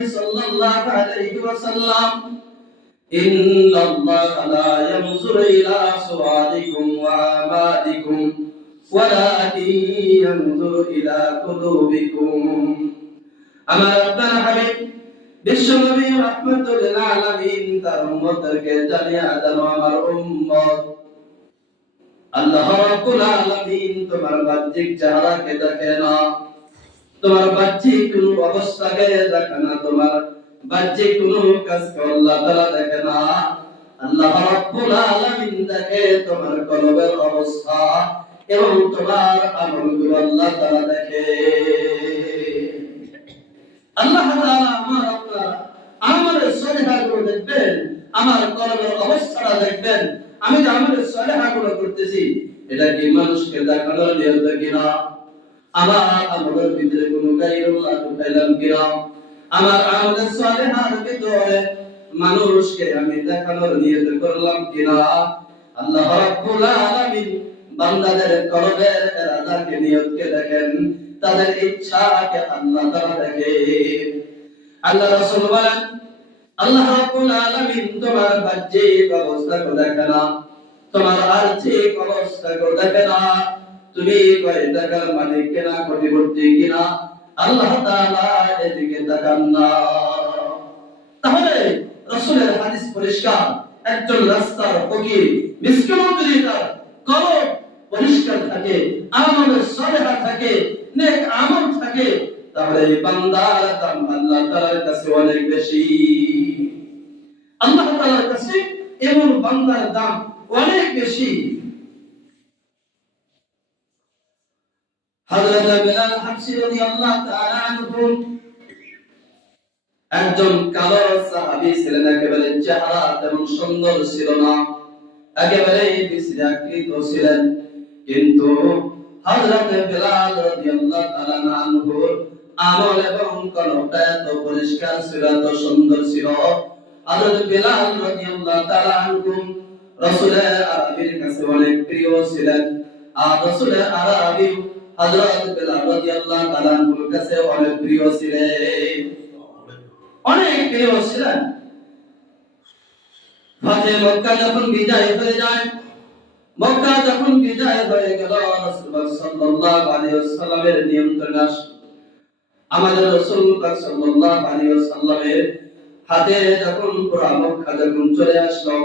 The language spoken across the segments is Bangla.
সাল্লাল্লাহু আলাইহি ওয়াসাল্লাম ইন্নাল্লাহা লা ইয়ানজুরু ইলা সুওয়াদিকুম ওয়া আমালিকুম ওয়ালাকিন ইয়ানজুরু ইলা কুলুবিকুম। আমার আপনার হাবিব বিশ্বনবী রাহমাতুল লিল আলামিন তার উম্মতকে জানিয়ে দেন, আমার উম্মত, আল্লাহ রাব্বুল আলামিন তোমার বাহ্যিক চেহারাকে দেখে না, তোমার বাহ্যিক কোন অবস্থাকে দেখে না, তোমার বাহ্যিক কোন কাজকে আল্লাহ তাআলা দেখে না। আল্লাহ রাব্বুল আলামিন দেখে তোমার কলবের অবস্থা এবং তোমার আমলগুলো আল্লাহ তাআলা দেখে। আল্লাহ তাআলা আমার আপনার আমলের সলিহাগুলো দেখবেন, আমার কলবের অবস্থাটা দেখবেন। আমি যে আমলের সলিহাগুলো করতেছি এটা কি মানুষকে দেখানোর নিয়ত কিনা, আমার আমলের ভিতরে কোনো গায়রুল্লাহ ঢুকাইলাম কিনা, আমার আমলের সলিহার ভিতরে মানুষকে আমি দেখানোর নিয়ত করলাম কিনা। আল্লাহ রাব্বুল আলামিন বান্দাদের কলবের ইরাদাকে নিয়তকে দেখেন, তাদের ইচ্ছাকে আল্লাহ তাআলা দেখেন। আল্লাহ রাসূল বলেন, আল্লাহ রাব্বুল আলামিন তোমার বাহ্যিক অবস্থাকে দেখে না, তোমার আর্থিক অবস্থাকে দেখে না, তুমি কয় টাকার মালিক কিনা, কোটিপতি কিনা, আল্লাহ তাআলা এদিকে তাকান না। তাহলে রাসূলের হাদিস পরিষ্কার, একজন রাস্তার ফকির মিসকিন যদি তার কলব পরিষ্কার থাকে, আমলে সলিহা থাকে, নেক আমল থাকে, তাহলে এই বান্দার দাম আল্লাহ তাআলার কাছে অনেক বেশি। আল্লাহ তাআলার কাছে এমন বান্দার দাম অনেক বেশি। হযরত বিলাল হাবশী রাদিয়াল্লাহু তাআলা আনহু একজন কালো সাহাবী ছিলেন, একেবারে চেহারা তেমন সুন্দর ছিল না, একেবারে বিশ্রী আকৃতি ছিলেন, কিন্তু হযরত বিলাল রাদিয়াল্লাহু তাআলা আনহু আমল এবং কলবটা এত পরিষ্কার ছিল, এত সুন্দর ছিল। হযরত বিলাল রাদিয়াল্লাহু তাআলা আনহু রাসূলের আরবীর কাছে অনেক প্রিয় ছিলেন, আর রাসূলের আরবী হযরত বিলাল রাদিয়াল্লাহু তাআলা আনহুর কাছে অনেক প্রিয় ছিলেন, অনেক প্রিয় ছিলেন। ফাতে মক্কা যখন বিজয় হয়ে যায়, মক্কা যখন বিজয় হয়ে গেল, রাসূলুল্লাহ সাল্লাল্লাহু আলাইহি ওয়াসাল্লামের নিয়ন্ত্রণে আসলো। আমাদের রাসূল পাক সাল্লাল্লাহু আলাইহি ওয়াসাল্লামের হাতে যখন পুরো মক্কা যখন চলে আসলো,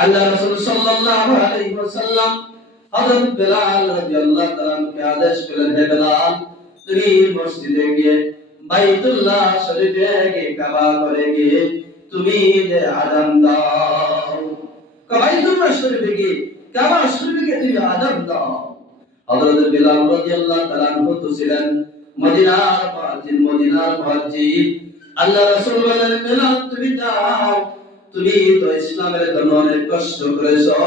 আল্লাহ রাসূল সাল্লাল্লাহু আলাইহি ওয়াসাল্লাম হযরত বিলাল রাদিয়াল্লাহু তাআলাকে আদেশ করলেন, হে বিলাল, তুমি মসজিদে গিয়ে বাইতুল্লাহ শরীফে গিয়ে কাবা করে গিয়ে তুমি যে আযান দাও, বাইতুল্লাহ শরীফে গিয়ে কাবা শরীফে গিয়ে তুমি আযান দাও। হযরত বিলাল রাদিয়াল্লাহু তাআলা আনহু ছিলেন মদিনার মুয়াজ্জিন। আল্লাহ রাসূল বলেন, বিলাল তুমি যাও, তুমি তো ইসলামের জন্য অনেক কষ্ট করেছো,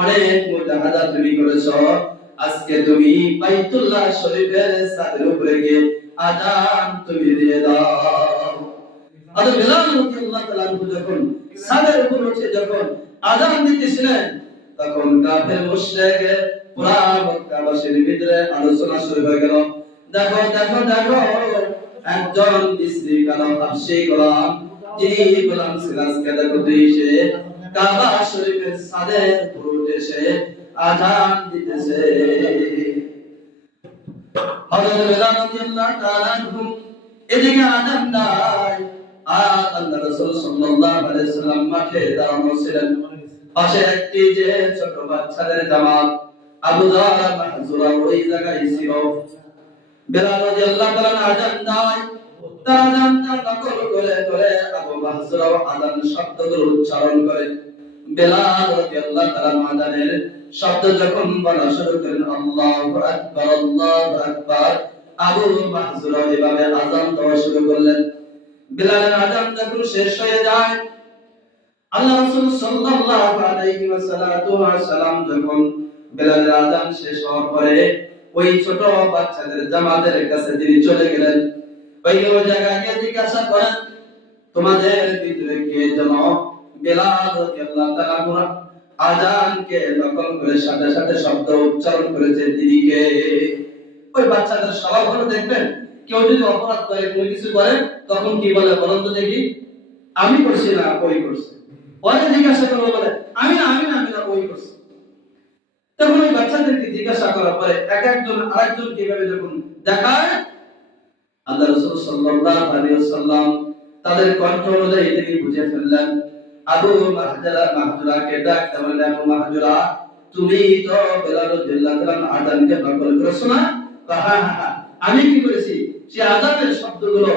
অনেক মুজাহাদা তুমি করেছো, আজকে তুমি বাইতুল্লাহ শরীফের ছাদের উপরে গিয়ে আযান তুমি দিয়ে দাও। হযরত বিলাল রাদিয়াল্লাহু তাআলা যখন ছাদের উপর উঠে যখন আযান দিতেছিলেন, তখন কাফের মুশরিক পুরা মক্কাবাসীর ভিতরে আলোচনা শুরু হয়ে গেল, দেখো দেখো দেখো, একজন বিশ্রী কালো হাবশী গোলাম, যিনি গোলাম ছিল, আজকে দেখো তুই সে কাবা শরীফের ছাদের উপর উঠে সে আযান দিতেছে। হযরত বিলাল রাদিয়াল্লাহু তাআলা আনহু এদিকে আযান দেয়, আর আল্লাহ রাসূল সাল্লাল্লাহু আলাইহি ওয়াসাল্লাম মাঠে দাঁড়ানো ছিলেন। পাশে একটি যে ছোট বাচ্চাদের জামাত আবু যার মাহজুরা ওই জায়গায় ছিল। বিলাল রাদিয়াল্লাহু তাআলা আযান দেয়, তার আযানটা নকল করে করে আবু মাহজুরা আযান শব্দগুলো উচ্চারণ করে। বিলাল রাদিয়াল্লাহু তাআলা আযানের শব্দ যখন বলা শুরু করেন, আল্লাহু আকবার আল্লাহু আকবার, আবু মাহজুরা এভাবে আযান দেওয়া শুরু করলেন। বিলালের আযান যখন শেষ হয়ে যায়, আল্লাহ রাসূল সাল্লাল্লাহু আলাইহি ওয়াসাল্লাম যখন বিলালের আযান শেষ হওয়ার পরে ওই ছোট বাচ্চাদের জামাতের কাছে তিনি চলে গেলেন। ওই জায়গায় গিয়ে জিজ্ঞাসা করেন, তোমাদের ভিতরে কে যেন বিলাল রাদিয়াল্লাহু তাআলা আযানকে নকল করে সাথে সাথে শব্দ উচ্চারণ করেছে, তিনি কে? ওই বাচ্চাদের স্বভাব হলো দেখবেন কেউ যদি অপরাধ করে কোনো কিছু করে তখন কি বলে বলেন তো দেখি? আমি করছি না, ওই করছে। পরে জিজ্ঞাসা করবো বলে আমি না ওই করছে। তখন ওই বাচ্চাদেরকে জিজ্ঞাসা করার পরে এক একজন আরেকজন কিভাবে যখন দেখায়, আল্লাহ রাসূল সাল্লাল্লাহু আলাইহি ওয়াসাল্লাম তাদের কণ্ঠ অনুযায়ী তিনি বুঝে ফেললেন। আবু মাহজুরাকে ডাকতে বললেন, আবু মাহজুরা, তুমি তো বেলাল রাদিয়াল্লাহু তাআলা আযানকে নকল করেছো না? হ্যাঁ, আমি কি করেছি? সেই আযানের শব্দগুলো,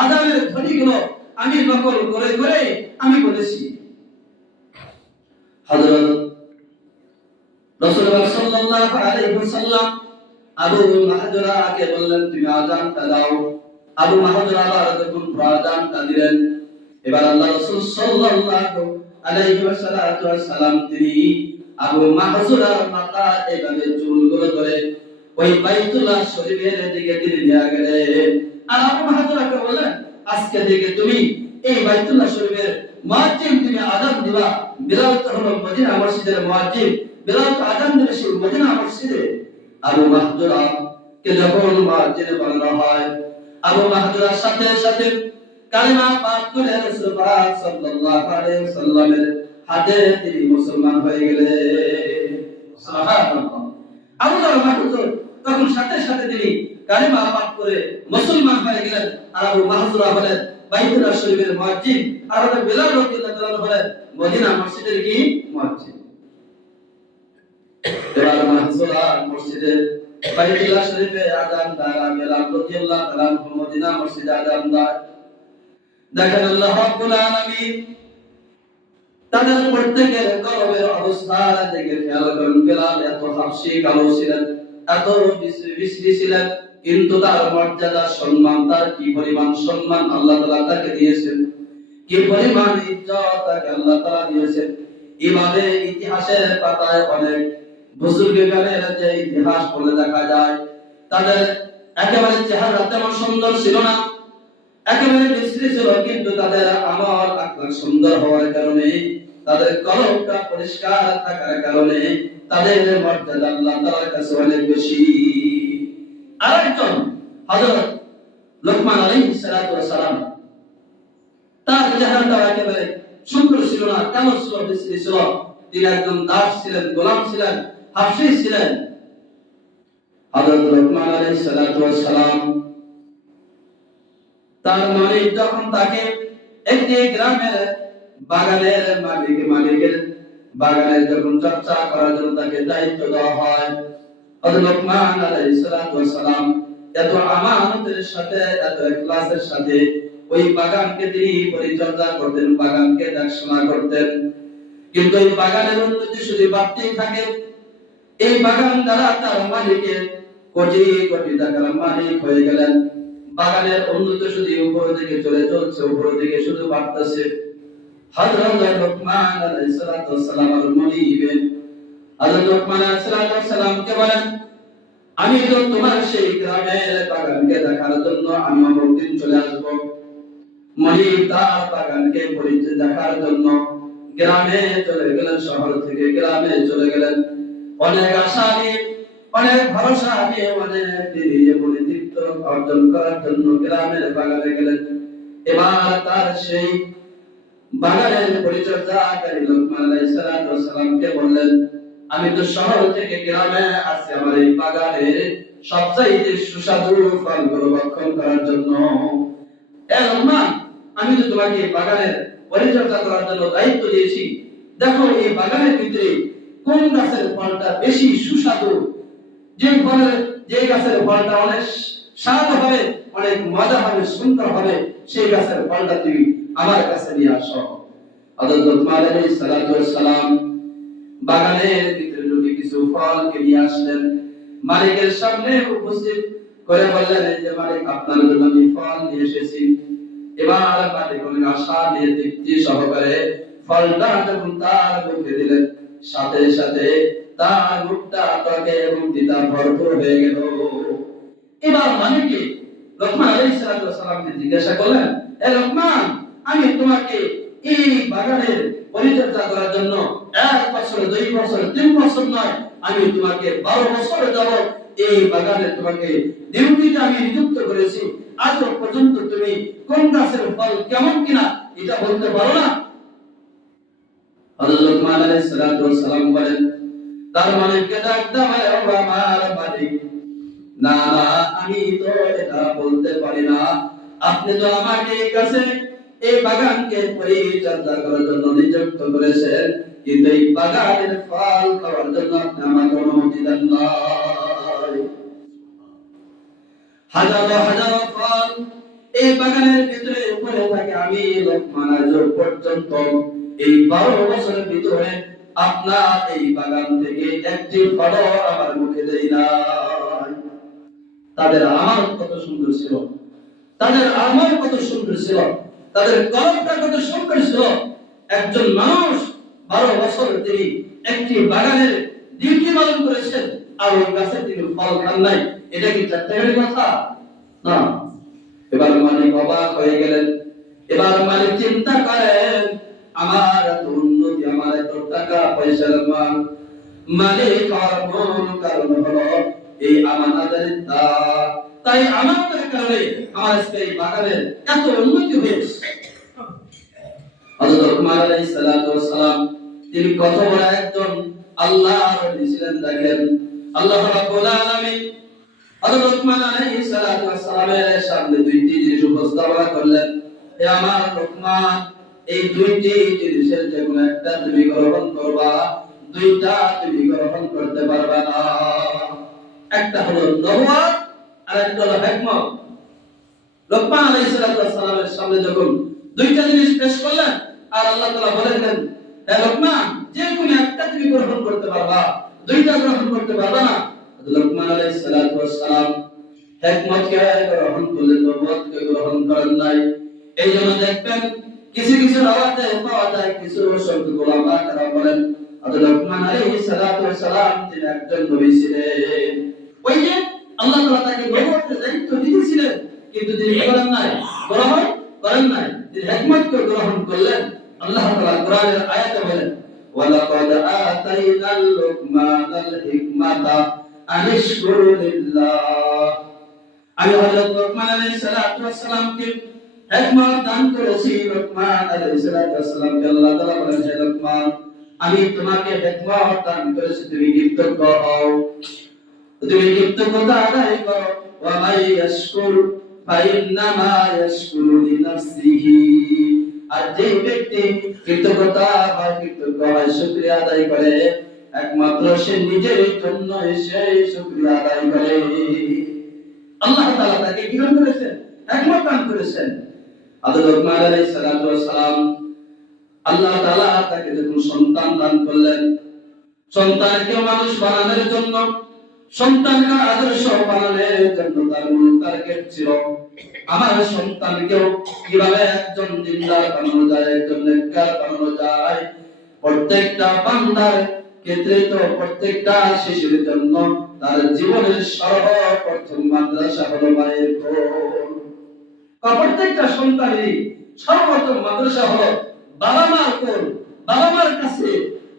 আযানের ধ্বনিগুলো আমি নকল করে করে আমি বলেছি। হযরত রাসূলুল্লাহ সাল্লাল্লাহু আলাইহি ওয়াসাল্লাম আবু মাহজুরাকে বললেন, তুমি আযানটা দাও। আবু মাহজুরা আবার যখন আযানটা দিলেন, এবার আল্লাহ রাসূল সাল্লাল্লাহু আলাইহি ওয়াসাল্লাম তিনি আবু মাহজুরার মাথা এভাবে চুলগুলো ধরে ওই বাইতুল্লাহ শরীফের দিকে তিনি নিয়ে গেলেন। আর আবু মাহজুরাকে বললেন, আজকে থেকে তুমি এই বাইতুল্লাহ শরীফের মুয়াজ্জিন, তুমি আযান দিবা। বিলাল তো হলো মদিনা মসজিদের মুয়াজ্জিন, বিলাল তো আযান দিবে সেই মদিনা মসজিদে। আবু মাহজুরা কে যখন মুয়াজ্জিন বানানো হয়, আবু মাহজুরার সাথে সাথে কালিমা পাঠ করে রাসূল পাক সাল্লাল্লাহু আলাইহি ওয়াসাল্লামের হাতে তিনি মুসলমান হয়ে গেলেন। সুবহানাল্লাহ। আবু মাহজুর তখন সাথে সাথে তিনি কালিমা পাঠ করে মুসলমান হয়ে গেলেন। আর আবু মাহজুরা হলেন বাইতুল্লাহ শরীফের মুয়াজ্জিন, আর বিলাল রাদিয়াল্লাহু তাআলা হলেন মদিনা মসজিদের কি মুয়াজ্জিন। বিলাল মাহজুরা মসজিদের বাইতুল্লাহ শরীফে আযান দেয়, বিলাল রাদিয়াল্লাহু তাআলা মদিনা মসজিদে আযান দেয়। দেখেন আল্লাহ রাব্বুল আলামিন তাদের প্রত্যেকের কলবের অবস্থা দেখে খেয়াল করেন। বিলাল এত হাবশী কালো ছিলেন, এত বিশ্রী ছিলেন, কিন্তু তার মর্যাদা সম্মান, তার কি পরিমাণ সম্মান আল্লাহ তাআলা তাকে দিয়েছেন, কি পরিমাণ ইজ্জত তাকে আল্লাহ তাআলা দিয়েছেন। এভাবে ইতিহাসের পাতায় অনেক বুজুর্গদের যে ইতিহাস পড়লে দেখা যায়, তাদের একেবারে চেহারা তেমন সুন্দর ছিল না, একেবারে বিশ্রী ছিল, কিন্তু তাদের আমল আকলাক সুন্দর হওয়ার কারণে, তাদের কলবটা পরিষ্কার থাকার কারণে তাদের মর্যাদা আল্লাহ তাআলার কাছে অনেক বেশি। আরেকজন হযরত লোকমান আলাইহিস সালাতু ওয়াস সালাম, তার চেহারাটা একেবারে সুন্দর ছিল না, কালো ছিল, বিশ্রী ছিল। তিনি একজন দাস ছিলেন, গোলাম ছিলেন, হাবশী ছিলেন। হযরত লোকমান আলাইহিস সালাতু ওয়াস সালাম তার মালিক যখন তাকে একটি গ্রামের বাগানের মালিকের বাগানের যখন চর্চা করার জন্য তাকে দায়িত্ব দেওয়া হয়, হযরত লোকমান আলাইহিস সালাতু ওয়াস সালাম এত আমানতের সাথে, এত ইখলাসের সাথে ওই বাগানকে তিনি পরিচর্যা করতেন, বাগানকে দেখাশোনা করতেন। কিন্তু এই বাগানের উন্নতি শুধু বাড়তেই থাকে। এই বাগান দ্বারা তার মালিকের কোটি কোটি টাকার মালিক হয়ে গেলেন। বাগানের উন্নতি শুধু উপর দিকে চলে চলছে, উপর দিকে শুধু বাড়তেছে। হযরত লোকমান আলাইহিস সালাতু ওয়াস সালামের মুনিবেন হযরত লোকমান আলাইহিস সালাতু ওয়াস সালামকে বলেন, আমি তো তোমার সেই গ্রামের বাগানকে দেখার জন্য আমি অমুক দিন চলে আসব। মুনিব তার বাগানকে পরিচয় দেখার জন্য গ্রামে চলে গেলেন, শহর থেকে গ্রামে চলে গেলেন। অনেক আশা নিয়ে, অনেক ভরসা নিয়ে, অনেক দিয়ে পরিতৃপ্ত অর্জন করার জন্য গ্রামের বাগানে গেলেন। এবার তার সেই বাগানের পরিচর্যাকারী লোকমান আলাইহিস সালাতু ওয়াস সালামকে বললেন, আমি তো শহর থেকে গ্রামে আসছি আমার এই বাগানের সবচাইতে সুস্বাদু ফলগুলো ভক্ষণ করার জন্য। এ লোকমান, আমি তো তোমাকে বাগানের পরিচর্যা করার জন্য দায়িত্ব দিয়েছি। দেখো এই বাগানের ভিতরে কোন গাছের ফলটা বেশি সুস্বাদু, যে গাছের ফলটা অনেক স্বাদ হবে, অনেক মজা হবে, সুন্দর হবে, সেই গাছের ফলটা তুমি আমার কাছে নিয়ে আসো। হযরত লোকমান আলাইহিস সালাতু ওয়াস সালাম বাগানের ভিতরে ঢুকে কিছু ফল নিয়ে আসলেন, মালিকের সামনে উপস্থিত করে বললেন, এই যে মালিক, আপনার জন্য আমি ফল নিয়ে এসেছি। এবার মালিক অনেক আশা নিয়ে তৃপ্তি সহকারে ফলটা যখন তার মুখে দিলেন, সাথে সাথে তার মুখটা ত্বকে এবং তিতা ভরপুর হয়ে গেল। এবার মালিককে লোকমান আলাইহিস সালাতু ওয়াস সালামকে জিজ্ঞাসা করলেন, এ লোকমান, আমি তোমাকে এই বাগানের পরিচর্যা করার জন্য 1 বছর, 2 বছর, 3 বছর নয়, আমি তোমাকে 12 বছর যাবত এই বাগানে তোমাকে ডিউটিতে আমি নিযুক্ত করেছি, আজও পর্যন্ত তুমি কোন গাছের ফল কেমন কিনা এটা বলতে পারো না? হযরত লোকমান আলাইহিস সালাতু ওয়াস সালাম বলেন, তার মালিককে ডাক দাও, আমার মালিক, না না, আমি তো এটা বলতে পারি না। আপনি তো আমাকে এই কাছে এই বাগানকে পরিচর্যা করার জন্য নিযুক্ত করেছেন, কিন্তু এই বাগানের ফল খাওয়ার জন্য আপনি আমাকে অনুমতি দেন না। হাজারো হাজারো ফল এই বাগানের ভিতরে উপরে থাকে, আমি লোকমান আজ পর্যন্ত এই 12 বছরের ভিতরে আপনার এই বাগান থেকে একটি ফল আমার মুখে দেই না। তাদের আমল কত সুন্দর ছিল, তাদের আমল কত সুন্দর ছিল, তাদের কলমটা কত সুন্দর ছিল। একজন মানুষ 12 বছর তিনি একটি বাগানের ডিউটি পালন করেছেন, আর ওই গাছে তিনি ফল খান নাই, এটা কি চারটাখানি কথা না? এবার মালিক অবাক হয়ে গেলেন। এবার মালিক চিন্তা করেন, আমার এত উন্নতি, আমার এত টাকা পয়সার মালিক হওয়ার মূল কারণ হলো এই আমানতদারিতা। তাই আমানতের কারণে আমার এই বাগানের এত উন্নতি হয়েছে। হযরত লোকমান আলাইহিস সালাতু ওয়াস সালাম তিনি কত বড় একজন আল্লাহর নবী ছিলেন। দেখেন, আল্লাহ রাব্বুল আলামিন হযরত লোকমান আলাইহিস সালাতু ওয়াস সালামের সামনে দুইটি জিনিস উপস্থাপনা করলেন। হে আমার লোকমান, এই দুইটি জিনিসের যে কোনো একটা তুমি গ্রহণ করবা, দুইটা তুমি গ্রহণ করতে পারবে না। একটা হলো নবুয়ত আর একটা হলো হিকমত। লোকমান আলাইহিস সালামের সামনে যখন দুইটা জিনিস পেশ করলেন, আর আল্লাহ তাআলা বলেন, হে লোকমান, যে কোনো একটা তুমি গ্রহণ করতে পারবা, দুইটা গ্রহণ করতে পারবা না। লোকমান আলাইহিস সালাম হিকমতকে গ্রহণ করলেন, নবুয়তকে গ্রহণ করেন নাই। এইজন্য দেখবেন কিছু কিছু রাওয়াতে পাওয়া যায়, কিছু সংখ্যক উলামা তারা বলেন লোকমান আলাইহিস সালাম তিনি একজন নবী ছিলেন। ওই যে আল্লাহ তাআলা তাকে নবুয়তের দায়িত্ব দিয়েছিলেন, কিন্তু তিনি গ্রহণ করেন নাই। তিনি হিকমতকে গ্রহণ করলেন। আল্লাহ তাআলা কোরআনের আয়াতে বলেন, ওয়ালাকাদ আতাইনাল লুকমানাল হিকমাতা আনিশকুর লিল্লাহ। আমি হযরত লোকমান আলাইহিস সালামকে হিকমত দান করেছি। লোকমান আলাইহিস সালামকে আল্লাহ তাআলা বলেন, হে লোকমান, আমি তোমাকে হিকমত দান করেছি, তুমি কৃতজ্ঞ হও, তুমি কৃতজ্ঞতা আদায় করো। ওয়া মান ইয়াশকুর ফাইন্নামা ইয়াশকুরু লিনাফসিহি। আর যে ব্যক্তি কৃতজ্ঞতা বা কৃতজ্ঞ হয়, শুকরিয়া আদায় করে, একমাত্র সে নিজের জন্য সে শুকরিয়া আদায় করে। আল্লাহ তাআলা তাকে কি দান করেছেন? হিকমত দান করেছেন। হযরত লোকমান আলাইহিস সালাম আল্লাহ তাআলা তাকে যখন সন্তান দান করলেন, সন্তানকে মানুষ বানানোর জন্য, সন্তানকে আদর্শ বানানোর জন্য তার মূল টার্গেট ছিল আমার সন্তানকেও কিভাবে একজন দিনদার বানানো যায়, একজন নেককার বানানো যায়। প্রত্যেকটা বান্দার ক্ষেত্রে তো প্রত্যেকটা শিশুর জন্য তার জীবনের সর্বপ্রথম মাদ্রাসা হলো মায়ের কোল। প্রত্যেকটা সন্তানেরই সর্বপ্রথম মাদ্রাসা হলো বাবা মার কোল, বাবা মার কাছে।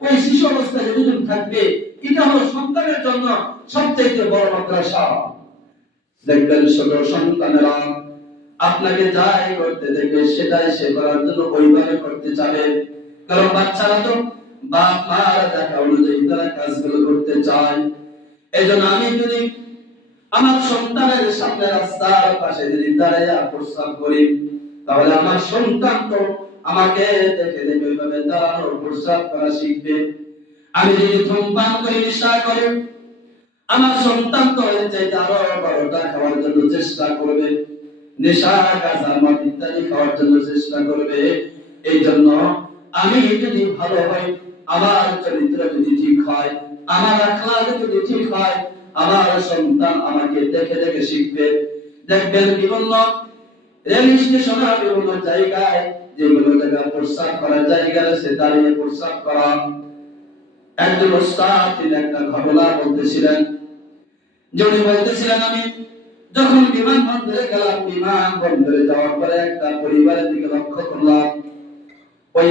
ওই শিশু অবস্থায় যতদিন থাকবে, এটা হলো সন্তানের জন্য সবচেয়ে বড় মাদ্রাসা। দেখবেন ছোট সন্তানেরা আপনাকে যাই করতে দেখবে সেটাই সে করার জন্য ওইভাবে করতে চাবে, কারণ বাচ্চারা তো বাপ মার দেখা অনুযায়ী তারা কাজগুলো করতে চায়। এজন্য আমি যদি আমার সন্তানের সামনে রাস্তার পাশে যদি দাঁড়াইয়া প্রস্তাব করি, তাহলে আমার সন্তান তো আমাকে দেখে দেখে ওইভাবে দাঁড়ানো প্রস্তাব করা শিখবে। আমি যদি ধূমপান করি, নেশা করি, আমার সন্তান তো এর চাইতে আরো বড়টা খাওয়ার জন্য চেষ্টা করবে, নেশা গাঁজা মদ ইত্যাদি খাওয়ার জন্য চেষ্টা করবে। এই জন্য আমি যদি ভালো হই, আমার চরিত্র যদি ঠিক হয়, আমার আখলাক যদি ঠিক হয়, আমার সন্তান আমাকে দেখে দেখে শিখবে। দেখবেন বিভিন্ন রেল স্টেশনে, বিভিন্ন জায়গায়, যেগুলো জায়গায় প্রস্রাব করার জায়গা আছে, দাঁড়িয়ে প্রস্রাব করা। একজন ওস্তাদ তিনি একটা ঘটনা বলতেছিলেন, যিনি বলতেছিলেন, আমি যখন বিমানবন্দরে গেলাম, বিমানবন্দরে যাওয়ার পরে একটা পরিবারের দিকে লক্ষ্য করলাম, ওই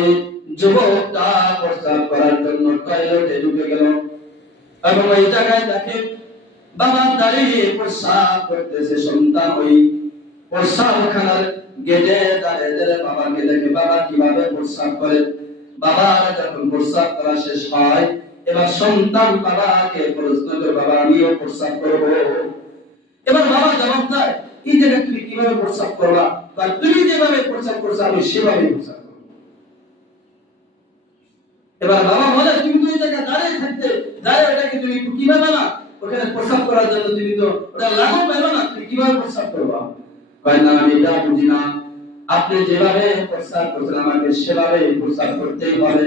যুবকটা প্রস্রাব করার জন্য টয়লেটে ঢুকে গেল, এবং ওই জায়গায় দেখে বাবা দাঁড়িয়ে প্রস্রাব করতেছে, সন্তান ওই প্রস্রাবখানার গেটে দাঁড়িয়ে বাবাকে দেখে বাবা কিভাবে প্রস্রাব করে। বাবা যখন প্রস্রাব করা শেষ হয়, এবার সন্তান বাবাকে প্রশ্ন করে, বাবা আমিও প্রস্রাব করবো। এবার বাবা জবাব দেয়, এই জায়গা তুমি কিভাবে প্রস্রাব করবা, বা তুমি যেভাবে প্রস্রাব করছো আমি সেভাবে প্রস্রাব করবো। এবার বাবা বলে, তুমি তো এই জায়গায় দাঁড়িয়ে থাকতে, দাঁড়িয়ে ওটাকে তুমি কিভাবে না ওখানে প্রস্রাব করার জন্য তুমি তো ওটা লাগু পাইবা না, তুমি কিভাবে প্রস্রাব করবা? কয় না আমি এটা বুঝি না, আপনি যেভাবে প্রস্রাব করছেন আমাকে সেভাবে প্রস্রাব করতেই হবে।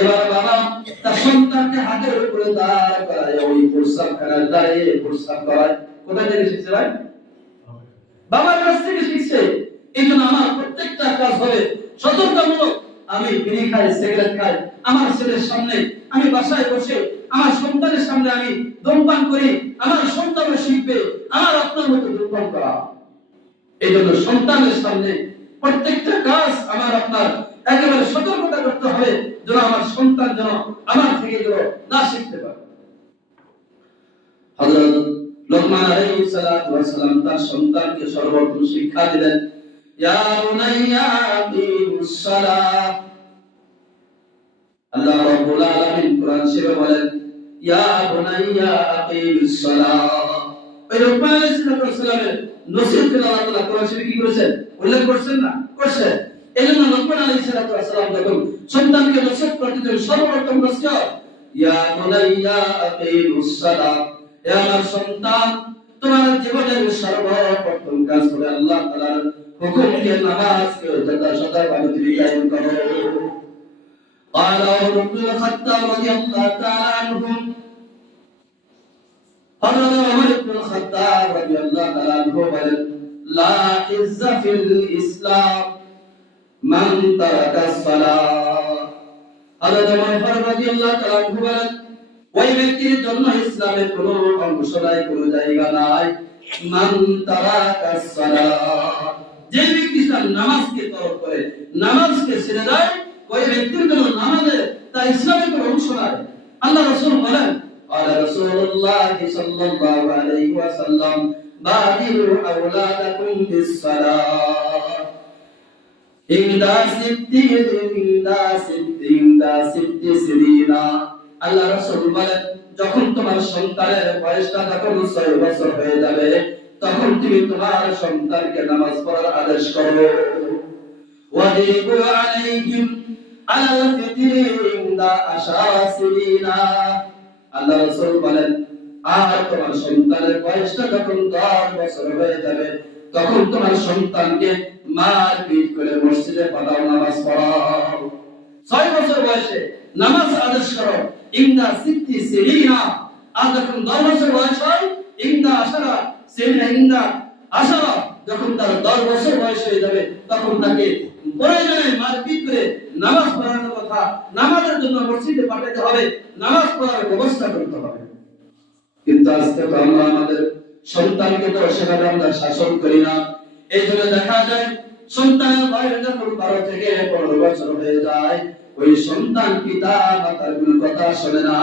এবার বাবা তার সন্তানকে হাতের উপরে দাঁড় করায় ওই প্রস্রাবখানায় দাঁড়িয়ে প্রস্রাব করায়। কোথা থেকে শিখছে ভাই? বাবার কাছ থেকে শিখছে। এই জন্য আমার প্রত্যেকটা কাজ হবে সতর্কতামূলক। আমি বিড়ি খাই, সিগারেট খাই, আমার ছেলের সামনে আমি বাসায় বসে আমার সন্তানের সামনে আমি ধূমপান করি, আমার সন্তানও শিখবে আমার আপনার মতো ধূমপান করা। এই জন্য সন্তানের সামনে প্রত্যেকটা কাজ আমার আপনার একেবারে সতর্কতা করতে হবে, যেন আমার সন্তান যেন আমার থেকে যেন না শিখতে পারে। হযরত লোকমান আলাইহিস সালাতু ওয়াস সালাম তার সন্তানকে সর্বপ্রথম শিক্ষা দিলেন, ইয়া বুনাইয়া আকিমুস সালাহ। আল্লাহ রাব্বুল আলামিন কোরআন শরীফে বলেন, ইয়া বুনাইয়া আকিমুস সালাহ। ওই লোকমান আলাইহিস সালামের নসিহত করে আল্লাহ তাআলা কোরআন শরীফে কি করেছেন? উল্লেখ করছেন না? করছেন। এজন্য লোকমান আলাইহিস সালাম যখন সন্তানকে নসিহত করতেন, সর্বপ্রথম নসিহত, ইয়া বুনাইয়া আকিমুস সালাহ, হে আমার সন্তান, তোমার জীবনের সর্বপ্রথম কাজ হবে আল্লাহ তাআলার হুকুমকে, নামাজকে যথাযথভাবে তুমি কায়েম করো। قال عمر بن الخطاب رضي الله تعالى عنه, হযরত ওমর ইবনে খাত্তাব রাদিয়াল্লাহু তাআলা আনহু বলেন, লা ইজ্জা ফিল ইসলাম মান তারাকা সালাহ। হযরত ওমর রাদিয়াল্লাহু তাআলা আনহু বলেন, ওই ব্যক্তির জন্য ইসলামের কোনো অংশ নাই, কোনো জায়গা নাই, মান তারাকা সালাহ, যে ব্যক্তি নামাজকে তরক করে, নামাজকে ছেড়ে দেয়, ওই ব্যক্তির জন্য নামাজে তার ইসলামের কোনো অংশ নাই। আল্লাহ রাসূল বলেন, قال رسول الله صلى الله عليه وسلم بادروا أولادكم بالصلاة عند ست سنين। আল্লাহ রাসূল বলেন, যখন তোমার সন্তানের বয়সটা যখন 6 বছর হয়ে যাবে, তখন তুমি তোমার সন্তানকে নামাজ পড়ার আদেশ করো। ওয়াজিবু আলাইহিম আলাল ফিতরি ইনদা আশারা সিনিনা। আল্লাহ রাসূল বলেন, আর তোমার সন্তানের বয়সটা যখন 10 বছর হয়ে যাবে, তখন তোমার সন্তানকে মারপিট করে মসজিদে পাঠাও, নামাজ পড়াও। 6 বছর বয়সে নামাজ আদেশ করো, ইনদা সিত্তি সিনিনা। আর যখন 10 বছর বয়স হয়, ইনদা আশারা সিনিনা, ইনদা আশারা, যখন তার 10 বছর বয়স হয়ে যাবে, তখন তাকে প্রয়োজনে মারপিট করে নামাজ পড়ানোর কথা, নামাজের জন্য মসজিদে পাঠাতে হবে, নামাজ পড়ার ব্যবস্থা করতে হবে। কিন্তু আজকে তো আমরা আমাদের সন্তানকে তো সেভাবে আমরা শাসন করি না। এই জন্য দেখা যায় সন্তানের বয়স যখন 12 থেকে 15 বছর হয়ে যায়, ওই সন্তান পিতা মাতার কোনো কথা শোনে না।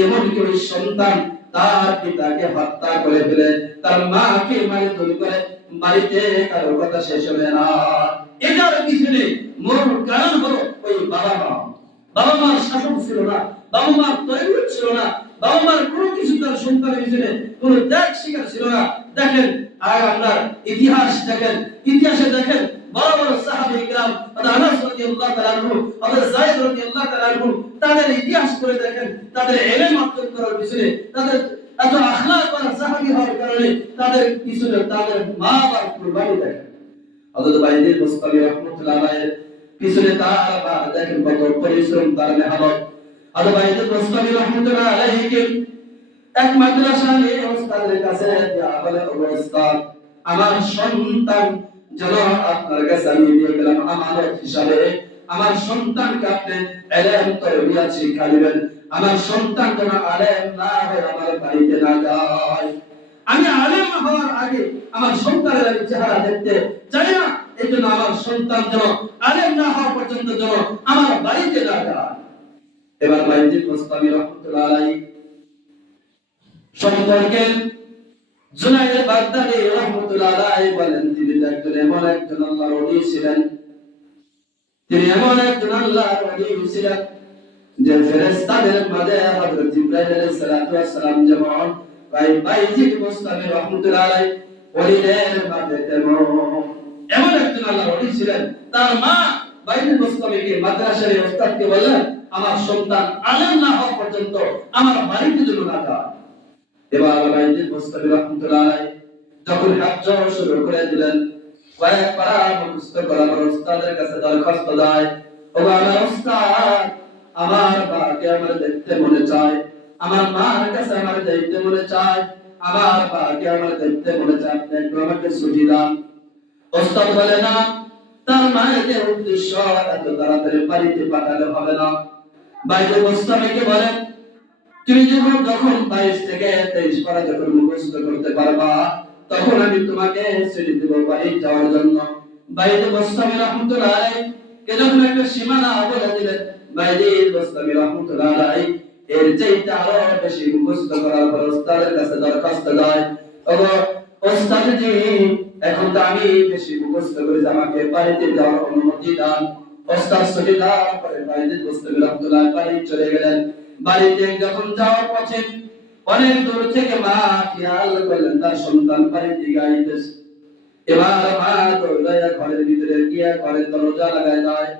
এমনকি ওই সন্তান তার পিতাকে হত্যা করে ফেলে, তার মাকে মারধর করে, বাড়িতে কারো কথা সে শোনে না। এটার পিছনে মূল কারণ হলো ওই বাবা মা। বাবা মার শাসন ছিল না, বাবা মার তরবিয়ত ছিল না, বাবা মার কোনো কিছু তার সন্তানের পিছনে কোনো ত্যাগ স্বীকার ছিল না। দেখেন আর আপনার ইতিহাস দেখেন, ইতিহাসে দেখেন বড় বড় সাহাবী কিরাম, আনাস রাদিয়াল্লাহু তাআলা আনহু, হযরত যায়েদ রাদিয়াল্লাহু তাআলা আনহু, তাদের ইতিহাস করে দেখেন, তাদের ইলম অর্জন করার পিছনে, তাদের এত আখলাক আর সাহাবী হওয়ার কারণে তাদের পিছনে তাদের মা বাবার কুরবানি দেখেন। হযরত বাইজিদ বুস্তামি রাহমাতুল্লাহ আলাইহির পিছনে তার মা দেখেন কত পরিশ্রম, তার মেহনত। হযরত বাইজিদ বুস্তামি রাহমাতুল্লাহ আলাইহিকে এক মাদ্রাসা নিয়ে ওস্তাদের কাছে বলে, ওস্তাদ আমার সন্তান যেন আপনার কাছে আমি দিয়ে গেলাম আমানত হিসাবে, আমার সন্তানকে আপনি ইলম তরবিয়ত শিক্ষা দিবেন, আমার সন্তান যেন আলেম না হয় আমার বাড়িতে না যায়। আমি আলেম হওয়ার আগে আমার সন্তানের আমি চেহারা দেখতে চাই না, এই জন্য আমার সন্তান যেন আলেম না হওয়া পর্যন্ত যেন আমার বাড়িতে না যায়। এবার বাইজিদ বুস্তামি রাহমাতুল্লাহ আলাইহি সম্পর্কে জুনায়েদ বাগদাদি রাহমাতুল্লাহ আলাইহি বলেন তিনি একজন এমন একজন আল্লাহর ওলি ছিলেন, তিনি এমন একজন আল্লাহর ওলি ছিলেন যে ফেরেশতাদের মাঝে হযরত জিবরাইল আলাইহিস সালাতু ওয়াস সালাম যেমন বাইজিদ মুস্তামি রাহমাতুল্লাহ আলাইহি ওলিদের মাঝে তেমন এমন একজন আল্লাহর ওলি ছিলেন। তার মা বাইজিদ মুস্তামিকে মাদ্রাসার ওস্তাদকে বললেন, আমার সন্তান আলেম না হওয়া পর্যন্ত আমার বাড়িতে যেন না যায়। এবার বাইজিদ মুস্তামি রাহমাতুল্লাহ আলাইহি যখন হাজ্জ শুরু করে দিলেন, কয়েক পারা মুখস্থ করার পর ওস্তাদের কাছে দরখাস্ত দেয়, ও আমার ওস্তাদ, আমার বাবাকে আমার দেখতে মনে চায়, আমার মার কাছে আমার দেখতে মনে চায়, আমার বাবাকে আমার দেখতে মনে চায়, আপনি একটু আমাকে ছুটি দেন। ওস্তাদ বলে না, তার মায়ের উদ্দেশ্য এত তাড়াতাড়ি বাড়িতে পাঠালে হবে না। বাইজিদ মুস্তামিকে বলেন, তুমি যখন 22 থেকে 23 পারা যখন মুখস্থ করতে পারবা তখন আমি তোমাকে ছেড়ে দেব বাড়ি যাওয়ার জন্য। বাইজিদ মুস্তামি রাহমাতুল্লাহ আলাইহি কে যখন একটা সীমানা বলে দিলেন, বাইজিদ মুস্তামি রাহমাতুল্লাহ আলাইহি এর চাইতে আরো বেশি মুখস্থ করার পর ওস্তাদের কাছে দরখাস্ত দেয়, ওগো ওস্তাদ জি, এখন তো আমি বেশি মুখস্থ করে আমাকে বাড়িতে যাওয়ার অনুমতি দান। ওস্তাদ ছুটি দেওয়ার পরে বাইজিদ মুস্তামি রাহমাতুল্লাহ আলাইহি বাড়ি চলে গেলেন। বাড়িতে যখন যাওয়ার পথে অনেক দূর থেকে মা খেয়াল করলেন তার সন্তান বাড়ির দিকে আইতেছে। এবার মা দরজায় ঘরের ভিতরে গিয়ে ঘরের দরজা লাগায় দেয়।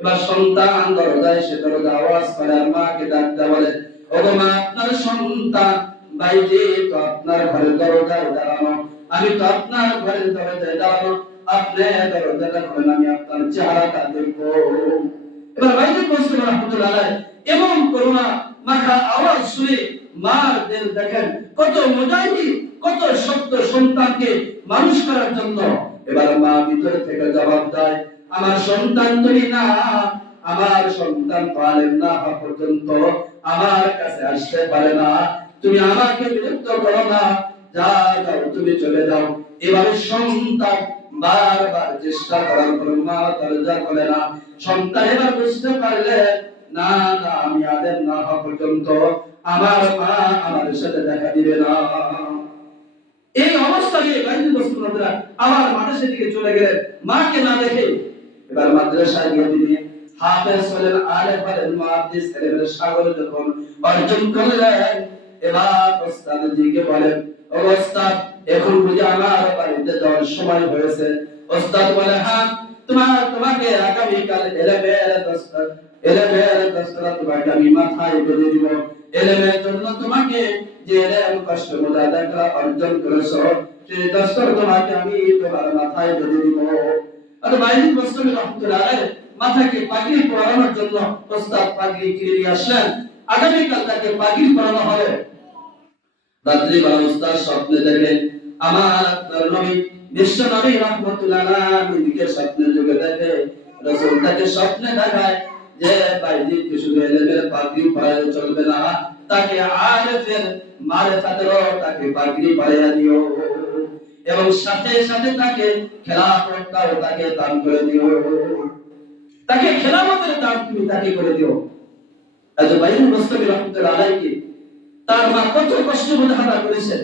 এবার সন্তান দরজায় সে দরজা আওয়াজ করে আর মাকে ডাকতে বলে, ওগো মা, আপনার সন্তান বাইরে তো আপনার ঘরের দরজায় দাঁড়ানো, আমি তো আপনার ঘরের দরজায় দাঁড়ানো, আপনি দরজাটা খুলেন, আমি আপনার চেহারাটা দেখবো। এবার বাইজিদ মুস্তামি রাহমাতুল্লাহ আলাইহি এমন করুণা মাখা আওয়াজ শুনে মার দিল দেখেন কত মুজাহিদ, কত শক্ত সন্তানকে মানুষ করার জন্য। এবার মা ভিতরে থেকে জবাব দেয়, আমার সন্তান তুমি না, আমার সন্তান আলেম না হওয়া পর্যন্ত আমার কাছে আসতে পারে না, তুমি আমাকে বিরক্ত করো না, যাও তুমি চলে যাও। এবারে সন্তান বারবার চেষ্টা করার পর মা দরজা খোলে না। সন্তান এবার বুঝতে পারলে না না, আমি আলেম না হওয়া পর্যন্ত আমার মা আমার সাথে দেখা দিবে না। এই অবস্থা নিয়ে বাইজিদ মুস্তামি আবার মাদ্রাসার দিকে চলে গেলেন মাকে না দেখে। এবার মাদ্রাসায় গিয়ে তিনি হাফেজ হলেন, আলেম হলেন, মুহাদ্দিস এলেমের সাগর যখন অর্জন করলেন, এবার ওস্তাদ জিকে বলেন, ও ওস্তাদ, এখন বুঝি আমার বাড়িতে যাওয়ার সময় হয়েছে? ওস্তাদ বলে, হ্যাঁ, তোমাকে আগামীকাল এলেমের দস্তরা তোমাকে আমি মাথায় বেঁধে দিব। এলেমের জন্য তোমাকে যে এলেম কষ্ট মুজাহিদা করা অর্জন করেছো সেই দস্তর তোমাকে আমি তোমার মাথায় বেঁধে দিব। আর বাইজিদ মুস্তামি রাহমাতুল্লাহ আলাইহি মাথাকে পাগড়ি পরানোর জন্য ওস্তাদ পাগড়ি কিনে নিয়ে আসলেন। আগামীকাল তাকে পাগড়ি পরানো হবে। রাত্রিবেলা ওস্তাদ স্বপ্নে দেখেন আমার নবী বিশ্ব নবী রাহমাতুল্লাহ আলাইহি দিকে স্বপ্নের যুগে দেখে, রাসূল তাকে স্বপ্নে দেখায় যে বাইজিদকে শুধু এলেমের পাগড়ি পরালে চলবে না, তাকে আরিফের মারিফাতেরও তাকে পাগড়ি পরাইয়া দিও এবং সাথে সাথে তাকে খেলাফতটাও তাকে দান করে দিও, তাকে খেলাফতের দান তুমি তাকে করে দিও। আজ বাইজিদ মুস্তামি রাহমাতুল্লাহ আলাইহি তার মা কত কষ্ট মুজাহাদা করেছেন।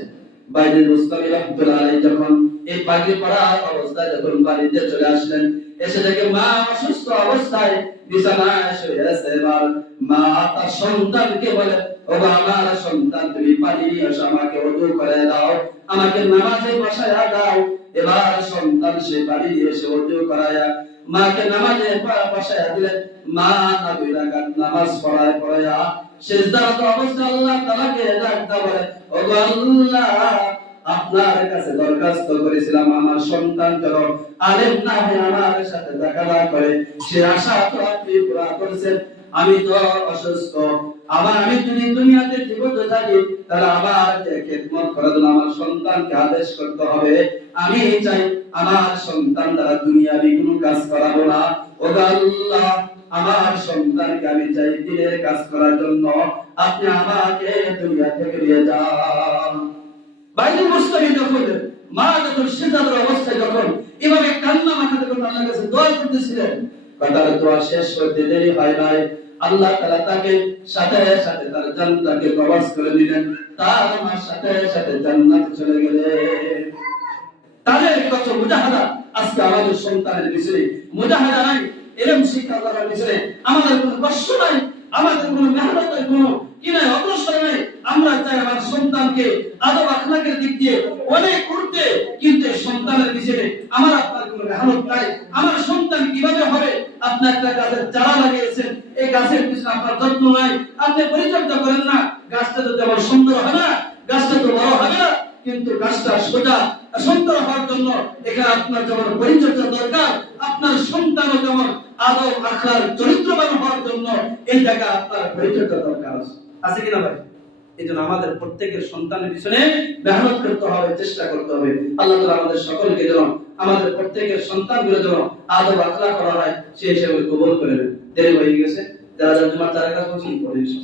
বাইজিদ মুস্তামি রাহমাতুল্লাহ আলাইহি যখন এই পাগড়ি পরা অবস্থায় যখন বাড়িতে চলে আসলেন, এসে দেখে মা অসুস্থ অবস্থায় বিছানায় শুয়ে আছে। এবার মা তার সন্তানকে বলে, ও আমার সন্তান, তুমি পানি নিয়ে এসে আমাকে ওযু করে দাও, আমাকে নামাজে বসায়া দাও। এবার সন্তান সে পানি নিয়ে এসে ওযু করায়া মাকে নামাজে বসায়া দিলেন। মা 9 রাকাত নামাজ পড়ায়া সিজদারত অবস্থায় আল্লাহ তাআলাকে ডাকতে বলে, ও আল্লাহ, আপনার কাছে দরখাস্ত করেছিলাম আমার সন্তান যেন আলেম না হয়ে আমার সাথে দেখা না করে, সে আশা তো আপনি পুরা করেছেন। আমি তো অসুস্থ, আমি যদি দুনিয়াতে জীবিত থাকি তাহলে আমার খেদমত করার জন্য আমার সন্তানকে আদেশ করতে হবে। আমি চাই আমার সন্তান দ্বারা দুনিয়াবি কোনো কাজ করাবো না। ও আল্লাহ, আমার সন্তানকে আমি চাই দিনের কাজ করার জন্য, আপনি আমাকে দুনিয়া থেকে নিয়ে যান। বাইজিদ মুস্তামি যখন মা যখন সিজদার অবস্থায় যখন এভাবে কান্না মাখাতে করতে আল্লাহর কাছে দোয়া করতেছিলেন, তার দোয়া শেষ করতে দেরি হয় নাই। আল্লাহ তাআলা তাকে সাথে সাথে তার জান্নাতকে কবজ করে দিলেন, তার মা সাথে সাথে জান্নাতে চলে গেলেন। তাদের কত মুজাহাদা আজকে আমাদের সন্তানের পিছনে, মুজাহাদা নাই, ইলম শিক্ষা করার পিছনে আমাদের কোনো কষ্ট নাই, আমাদের কোনো মেহনতের কোনো কি নাই, অগ্রসর নাই। আমরা চাই আমার সন্তানকে আদব আখলাকের দিক দিয়ে অনেক করতে, কিন্তু সন্তানের পিছনে আমার আপনার কোনো মেহনত নাই। আমার সন্তান কিভাবে হবে? আপনি একটা গাছের চারা লাগিয়েছেন, এই গাছের পিছনে আপনার যত্ন নাই, আপনি পরিচর্যা করেন না, গাছটা তো তেমন সুন্দর হবে না, গাছটা তো বড় হবে না। কিন্তু গাছটা সোজা সুন্দর হওয়ার জন্য এখানে আপনার যেমন পরিচর্যা দরকার, আপনার সন্তানও যেমন আদব আখলাক চরিত্রবান হওয়ার জন্য এই জায়গা আপনার পরিচর্যা দরকার আছে কিনা ভাই? এই জন্য আমাদের প্রত্যেকের সন্তানের পিছনে মেহনত করতে হবে, চেষ্টা করতে হবে। আল্লাহ তাআলা আমাদের সকলকে যেন, আমাদের প্রত্যেকের সন্তানগুলো যেন আদব আখলাক করা হয় সেই হিসেবে কবুল করে নেন। দেরি হয়ে গেছে, যারা তোমার তারা কাজ করছেন করে দিন।